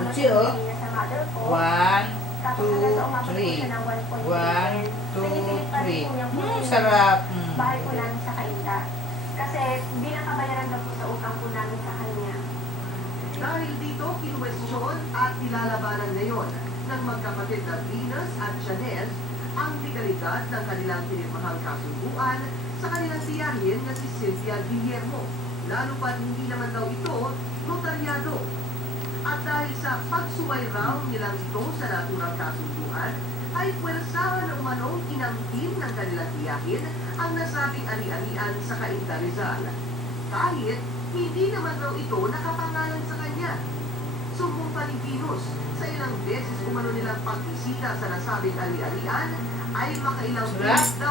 Kutsi, oh. niya sa mother ko. 1, Tapos 2, hanggang sa umabot po 3. siya ng 1, 2, 1.3. pa rin 3. po niyang kunin Sarap. yung bahay po namin sa Kainta. Kasi bilang kabayaran daw po sa utang po namin sa kanya. Dahil dito, kinwestiyon at nilalabanan ngayon ng magkapatid na Venus at Chanel ang legalidad ng kanilang pinirmahang kasunduan sa kanilang tiyahin na si Cynthia Guillermo. Lalo pa hindi naman daw ito notaryado. At dahil sa pagsuway raw nilang ito sa naturang kasunduan, ay pwersahan ng umanong inampin ng kanilang tiyahin ang nasabing ari-arian sa Cainta Rizal. Kahit hindi naman raw ito nakapangalan sa kanya. Sumbong pa ni Venus sa ilang beses umano nilang pagbisita sa nasabing ari-arian ay makailang Sarap. daw